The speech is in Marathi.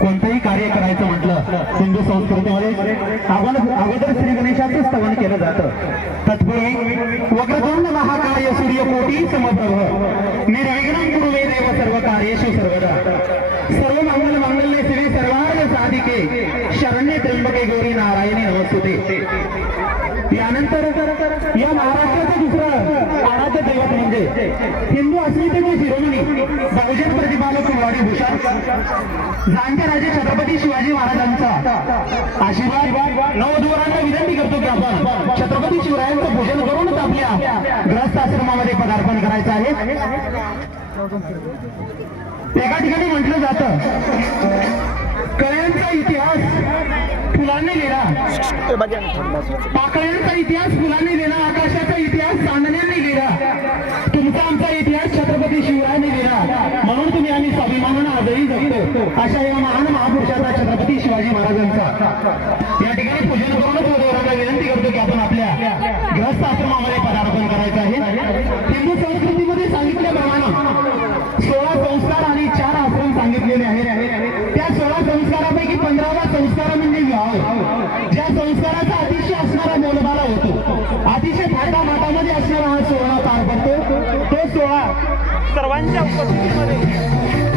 कोणतंही कार्य करायचं म्हटलं हिंदू संस्कृतीमध्ये अगोदर अगोदर श्री गणेशाचं स्तवन केलं जातं. तत्पूर्वी वक्रतुंड सूर्य सूर्यकोटी समप्रभ निर्विघ्न पूर्वे देव सर्व कार्येषु सर्वदा. सर्व मंगल मंगल्य शिवे सर्वार्य साधिके. शरण्य त्र्यंबके गौरी नारायणी नमस्तुते यानंतर हिंदू अस्मितेचे शिरोमणी बहुजन प्रतिपालक कुमारी भूषण जाणत्या राजे छत्रपती शिवाजी महाराजांचा आशीर्वाद. नवधुवरांना विनंती करतो की आपण छत्रपती शिवरायांचं पूजन करूनच आपल्या ग्रस्त आश्रमामध्ये पदार्पण करायचं आहे. एका ठिकाणी म्हटलं जातं कळ्यांचा इतिहास फुलांनी लिहिला. पाकळ्यांचा इतिहास फुलांनी लिहिला आकाशाचा तुमचा आमचा इतिहास छत्रपती शिवरायांनी लिहिला. म्हणून तुम्ही आम्ही स्वाभिमानानं आजही जगतो. अशा या महान महापुरुषाचा छत्रपती शिवाजी महाराजांचा. या ठिकाणी पूजन करूनच वधूवरांना विनंती करतो की आपण आपल्या ग्रस्त आश्रमामध्ये पदार्पण करायचं आहे. हिंदू संस्कृतीमध्ये सांगितल्याप्रमाणे सोळा संस्कार आणि चार आश्रम सांगितलेले आहेत. त्या सोळा संस्कारापैकी पंधरावा संस्कार म्हणजे विवाह. सोहळा सर्वांच्या उपस्थितीमध्ये